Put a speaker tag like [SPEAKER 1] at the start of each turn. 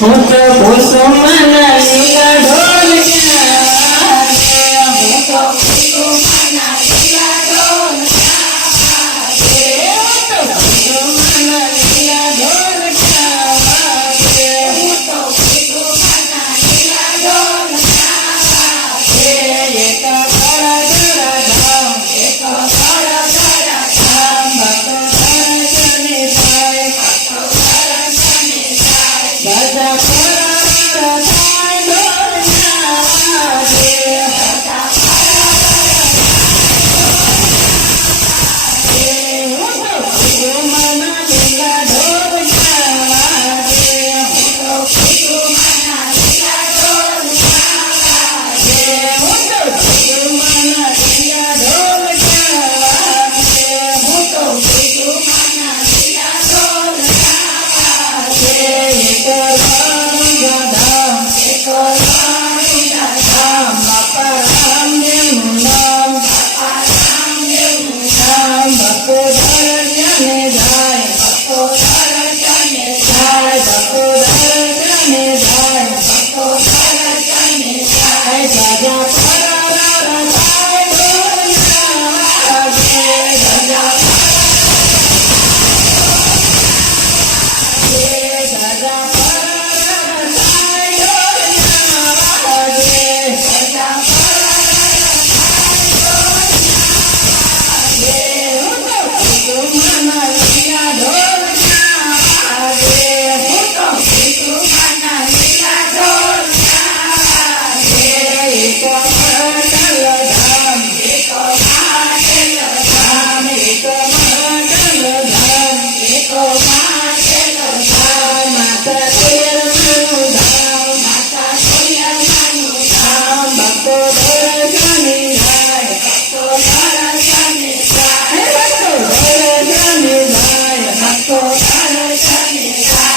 [SPEAKER 1] Muka bosom manali সাথে